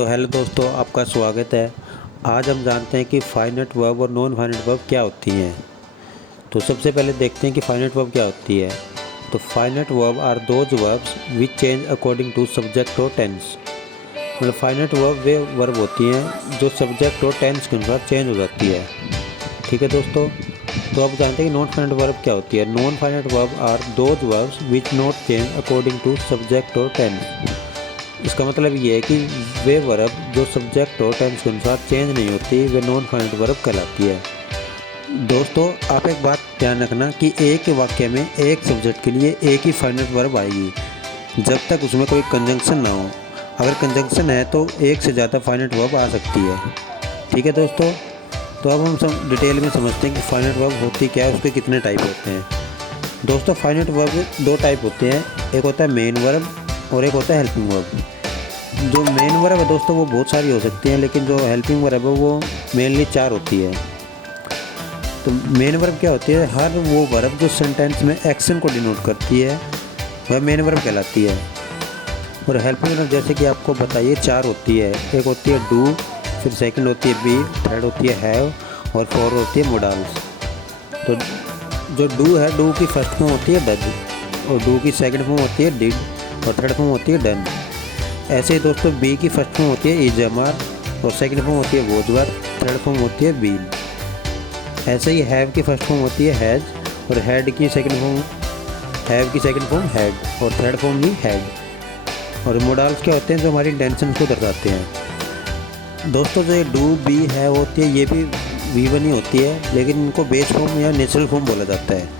तो हेलो दोस्तों, आपका स्वागत है। आज हम जानते हैं कि फाइनाइट वर्ब और नॉन फाइनाइट वर्ब क्या होती हैं। तो सबसे पहले देखते हैं कि फाइनाइट वर्ब क्या होती है। तो finite verb are those verbs which change according to subject और टेंस। मतलब फाइनाइट वर्ब वे वर्ब होती हैं जो सब्जेक्ट और टेंस के अनुसार चेंज हो जाती है। ठीक है दोस्तों। तो आप जानते हैं कि नॉन फाइनाइट वर्ब क्या होती है। Non finite verb are those verbs which not change according to subject और टेंस। इसका मतलब ये है कि वे वर्ब जो सब्जेक्ट और टेंस के अनुसार चेंज नहीं होती, वे नॉन फाइनाइट वर्ब कहलाती है। दोस्तों, आप एक बात ध्यान रखना कि एक वाक्य में एक सब्जेक्ट के लिए एक ही फाइनाइट वर्ब आएगी जब तक उसमें कोई कंजंक्शन ना हो। अगर कंजंक्शन है तो एक से ज़्यादा फाइनाइट वर्ब आ सकती है। ठीक है दोस्तों। तो अब हम डिटेल में समझते हैं कि फाइनाइट वर्ब होती क्या है, उसके कितने टाइप होते हैं। दोस्तों, फाइनाइट वर्ब दो टाइप होते हैं, एक होता है मेन वर्ब और एक होता है हेल्पिंग वर्ब। जो मेन वर्ब है दोस्तों वो बहुत सारी हो सकती हैं, लेकिन जो हेल्पिंग वर्ब है वो मेनली 4 होती है। तो मेन वर्ब क्या होती है, हर वो वर्ब जो सेंटेंस में एक्शन को डिनोट करती है वह मेन वर्ब कहलाती है। और हेल्पिंग वर्ब जैसे कि आपको बताइए 4 होती है। एक होती है डू, फिर सेकंड होती है बी, थर्ड होती है हैव और फोर्थ होती है मोडाल्स। तो जो डू है, डू की फर्स्ट फॉर्म होती है डज, और डू की सेकंड फॉर्म होती है डिड और थर्ड फॉर्म होती है डन। ऐसे ही दोस्तों बी की फर्स्ट फॉर्म होती है इज एम आर और सेकंड फॉर्म होती है वॉज वर, थर्ड फॉर्म होती है बीन। ऐसे ही हैव की फर्स्ट फॉर्म होती है हैज और हैड की सेकंड फॉर्म हैव की सेकंड फॉर्म हैड और थर्ड फॉर्म भी हैड। और मोडाल्स क्या होते हैं, जो हमारी इंटेंशन को दर्शाते हैं। दोस्तों, जो ये डू बी है होती है, ये भी V1 ही होती है, लेकिन इनको बेस फॉर्म या नेचुरल फॉर्म बोला जाता है।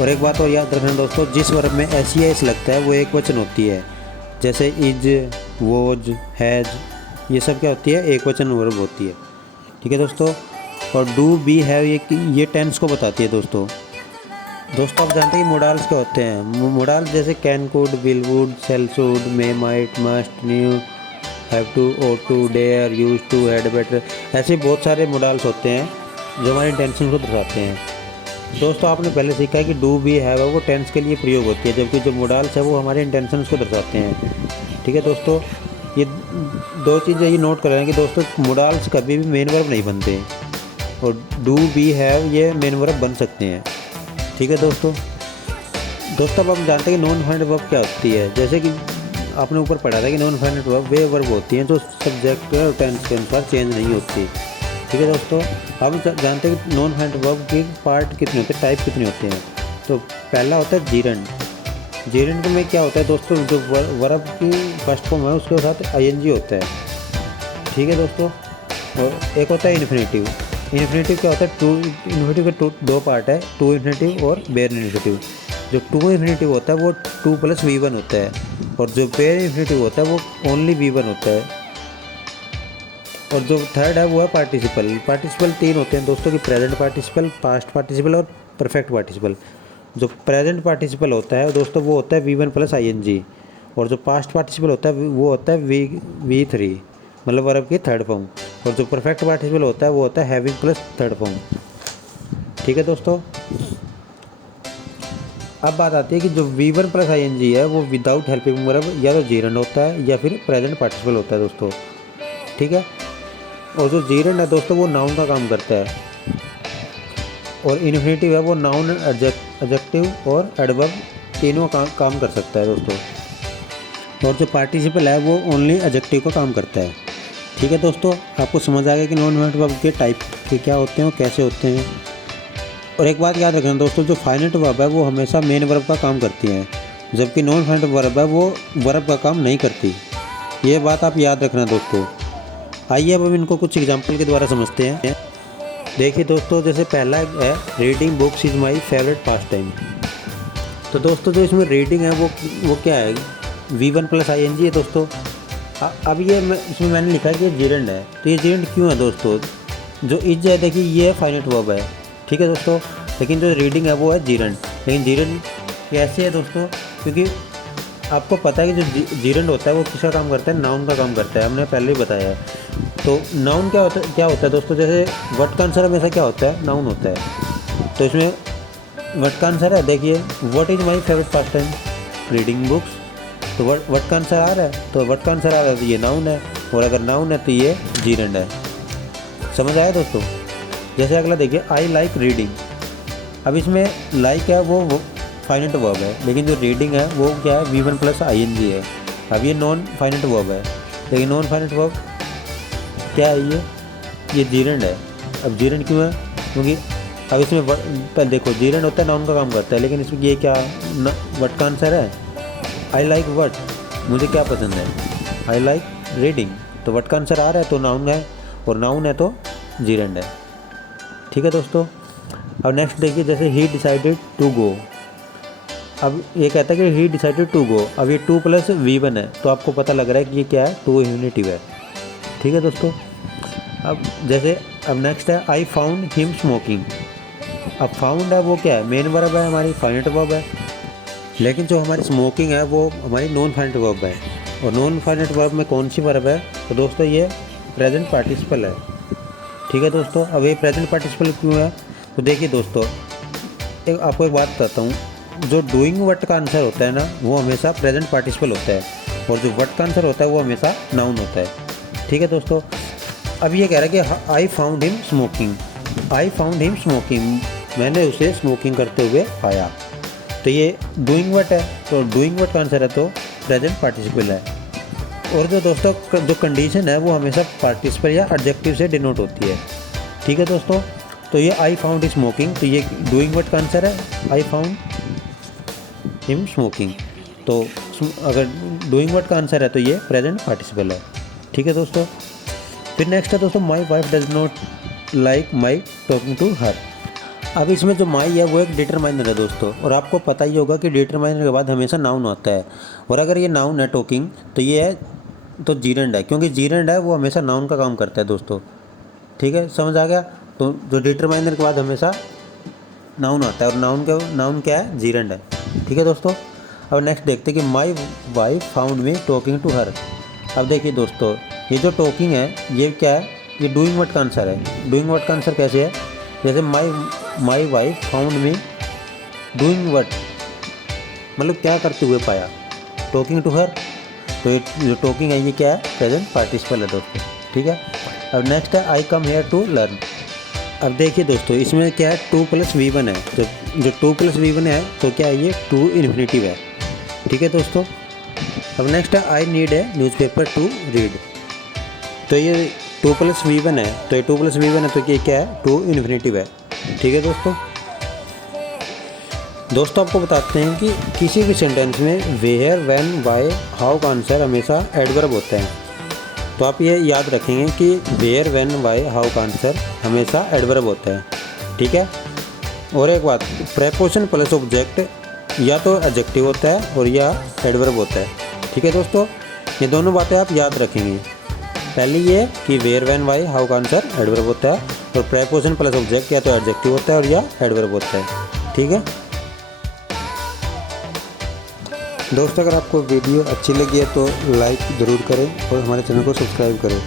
और एक बात और याद रखना दोस्तों, जिस वर्ब में एस या एस लगता है वो एक वचन होती है। जैसे इज, वोज, हैज, ये सब क्या होती है, एक वचन वर्ब होती है। ठीक है दोस्तों। और डू बी हैव ये टेंस को बताती है दोस्तों। दोस्तों, आप जानते हैं कि मोडाल्स क्या होते हैं। मोडाल्स जैसे can, could, will, would, shall, should, may, might, must, new, have to, ought to, dare, use to, had better, ऐसे बहुत सारे मोडाल्स होते हैं जो हमारे इंटेंशन को दर्शाते हैं। दोस्तों, आपने पहले सीखा है कि डू बी हैव वो टेंस के लिए प्रयोग होती है, जबकि जो मोडाल्स है वो हमारे इंटेंशंस को दर्शाते हैं। ठीक है दोस्तों। ये दो चीज़ें ये नोट कर रहे हैं कि दोस्तों मोडाल्स कभी भी मेन वर्ब नहीं बनते और डू बी हैव ये मेन वर्ब बन सकते हैं। ठीक है दोस्तों। अब हम जानते हैं कि नॉन फाइनाइट वर्ब क्या होती है। जैसे कि आपने ऊपर पढ़ा था कि नॉन फाइनाइट वर्ब वे वर्ब होती हैं जो सब्जेक्ट और टेंस के अनुसार चेंज नहीं होती। ठीक है दोस्तों। अब जानते हैं कि नॉन फाइनाइट वर्ब के पार्ट कितने होते हैं, टाइप कितने होते हैं। तो पहला होता है जीरेंड। जीरेंड में क्या होता है दोस्तों, जो वर्ब की फर्स्ट फॉर्म है उसके साथ ING होता है। ठीक है दोस्तों। और एक होता है इन्फिनेटिव। इन्फिनेटिव क्या होता है, इन्फिनेटिव के दो पार्ट है, टू इन्फिनेटिव और बेयर इन्फिनेटिव। जो टू इन्फिनेटिव होता है वो 2 + V1 होता है, और जो बेयर इन्फिनेटिव होता है वो ओनली V1 होता है। और जो थर्ड है वो है पार्टिसिपल। पार्टिसिपल 3 होते हैं दोस्तों, कि प्रेजेंट पार्टिसिपल, पास्ट पार्टिसिपल और परफेक्ट पार्टिसिपल। जो प्रेजेंट पार्टिसिपल होता है दोस्तों वो होता है V1 + ING, और जो पास्ट पार्टिसिपल होता है वो होता है V3, मतलब वर्ब की थर्ड फॉर्म। और जो परफेक्ट पार्टिसिपल होता है वो होता है हैविंग प्लस थर्ड फॉर्म। ठीक है दोस्तों। अब बात आती है कि जो V1 + ING है वो विदाउट हेल्पिंग वर्ब या तो जीरेंड होता है या फिर प्रेजेंट पार्टिसिपल होता है दोस्तों। ठीक है। और जो जीरेंड है दोस्तों वो नाउन का काम करता है, और इन्फिनेटिव है वो नाउन, एडजेक्टिव और एडवर्ब तीनों काम कर सकता है दोस्तों। और जो पार्टिसिपल है वो ओनली एडजेक्टिव का काम करता है। ठीक है दोस्तों। आपको समझ आ गया कि नॉन फाइनाइट वर्ब के टाइप के क्या होते हैं और कैसे होते हैं। और एक बात याद रखना दोस्तों, जो फाइनाइट वर्ब है वो हमेशा मेन वर्ब का काम करती हैं, जबकि नॉन फाइनाइट वर्ब है वो वर्ब का काम नहीं करती। ये बात आप याद रखना दोस्तों। आइए अब हम इनको कुछ एग्जांपल के द्वारा समझते हैं। देखिए दोस्तों, जैसे पहला है reading books is my favourite pass time. तो दोस्तों जो इसमें रीडिंग है वो क्या है, V1 + ING है दोस्तों। अब ये इसमें मैंने लिखा है कि ये जीरेंड है। तो ये जीरेंड क्यों है दोस्तों, जो इज है देखिए ये फाइनाइट वर्ब है। ठीक है दोस्तों। लेकिन जो रीडिंग है वो है जीरेंड। लेकिन जीरेंड कैसे है दोस्तों, क्योंकि आपको पता है कि जो जीरेंड होता है वो किसका काम करता है, नाउन का काम करता है, हमने पहले ही बताया है। तो नाउन क्या होता है दोस्तों, जैसे वर्ड का आंसर हमेशा क्या होता है, नाउन होता है। तो इसमें वर्ड का आंसर है देखिए, what is my favourite pass time, reading books. तो वट का आंसर आ रहा है, तो वट का आंसर आ रहा है तो ये नाउन है, और अगर नाउन है तो ये जीरेंड है। समझ आया दोस्तों। जैसे अगला देखिए, आई लाइक रीडिंग। अब इसमें लाइक है वो फाइनेट वर्ब है, लेकिन जो रीडिंग है वो क्या है, V1 + ing है। अब ये नॉन फाइनेट वर्ब है, लेकिन नॉन फाइनेट वर्ब क्या है, ये जीरेंड है। अब जीरेंड क्यों है, क्योंकि अब इसमें पहले देखो जीरेंड होता है नाउन का काम करता है, लेकिन इसमें ये क्या वट का आंसर है, आई लाइक वट, मुझे क्या पसंद है, आई लाइक रीडिंग। तो वट का आंसर आ रहा है तो नाउन है, और नाउन है तो जीरेंड है। ठीक है दोस्तों। अब नेक्स्ट देखिए, जैसे ही डिसाइडेड टू गो। अब ये कहता है कि ही डिसाइडेड टू गो। अब ये 2 + V1 है, तो आपको पता लग रहा है कि ये क्या है, टू इन्फिनेटिव है। ठीक है दोस्तों। अब जैसे अब नेक्स्ट है, आई फाउंड हिम स्मोकिंग। अब फाउंड है वो क्या है, मेन वर्ब है, हमारी फाइनेट वर्ब है, लेकिन जो हमारी स्मोकिंग है वो हमारी नॉन फाइनेट वर्ब है। और नॉन फाइनेट वर्ब में कौन सी वर्ब है, तो दोस्तों ये प्रेजेंट पार्टिसिपल है। ठीक है दोस्तों। अब ये प्रेजेंट पार्टिसिपल क्यों है, तो देखिए दोस्तों, आपको एक बात बताता हूँ, जो डूइंग वट का आंसर होता है ना, वो हमेशा प्रेजेंट पार्टिसिपल होता है, और जो वट का आंसर होता है वो हमेशा नाउन होता है। ठीक है दोस्तों। अब ये कह रहा है कि I found him smoking, I found him smoking, मैंने उसे स्मोकिंग करते हुए पाया। तो ये डूइंग वट है, तो डूइंग वट का आंसर है तो प्रेजेंट पार्टिसिपल है। और जो दोस्तों जो कंडीशन है वो हमेशा पार्टिसिपल या एडजेक्टिव से डिनोट होती है। ठीक है दोस्तों। तो ये आई फाउंड स्मोकिंग, तो ये डूइंग वट का आंसर है, आई फाउंड हिम स्मोकिंग। तो अगर डूइंग वट का आंसर है तो ये प्रेजेंट पार्टिसिपल है। ठीक है दोस्तों। फिर नेक्स्ट है दोस्तों, my wife does not like my talking to her. अब इसमें जो माई है वो एक डिटरमाइनर है दोस्तों, और आपको पता ही होगा कि डिटरमाइनर के बाद हमेशा नाउन आता है, और अगर ये नाउन है टॉकिंग तो ये है तो जीरेंड है, क्योंकि जीरेंड है वो हमेशा नाउन का काम करता है दोस्तों। ठीक है, समझ आ गया। तो जो डिटरमाइनर के बाद हमेशा नाउन आता है, और नाउन क्या है, जीरेंड है। ठीक है दोस्तों। अब नेक्स्ट देखते हैं कि my wife found me talking to her. अब देखिए दोस्तों, ये जो टॉकिंग है ये क्या है, ये डूइंग वट का आंसर है। डूइंग वट का आंसर कैसे है, जैसे माई wife found me doing what, मतलब क्या करते हुए पाया, टॉकिंग टू हर। तो ये जो टॉकिंग है ये क्या है, प्रेजेंट पार्टिसिपल है दोस्तों। ठीक है। अब नेक्स्ट है, आई कम हेयर टू लर्न। अब देखिए दोस्तों, इसमें क्या है, 2 + V1 है। जो 2 + V1 है तो क्या है, ये टू इन्फिनेटिव है। ठीक है दोस्तों। अब नेक्स्ट है, I need a newspaper to read. तो ये 2 + V1 है, तो ये 2 + V1 है तो ये क्या है, टू इन्फिनेटिव है। ठीक है दोस्तों आपको बताते हैं कि किसी भी सेंटेंस में वेयर, व्हेन, व्हाई, हाउ का आंसर हमेशा एडवर्ब होता है। तो आप ये याद रखेंगे कि वेयर, व्हेन, व्हाई, हाउ का आंसर हमेशा एडवर्ब होता है। ठीक है। और एक बात, प्रेपोजिशन प्लस ऑब्जेक्ट या तो एडजेक्टिव होता है और या एडवर्ब होता है। ठीक है दोस्तों, ये दोनों बातें आप याद रखेंगे। पहली ये कि वेयर, व्हेन, व्हाई, हाउ का आंसर एडवर्ब होता है, और प्रेपोजिशन प्लस ऑब्जेक्ट या तो एडजेक्टिव होता है और या एडवर्ब होता है। ठीक है दोस्तों, अगर आपको वीडियो अच्छी लगी है तो लाइक ज़रूर करें और हमारे चैनल को सब्सक्राइब करें।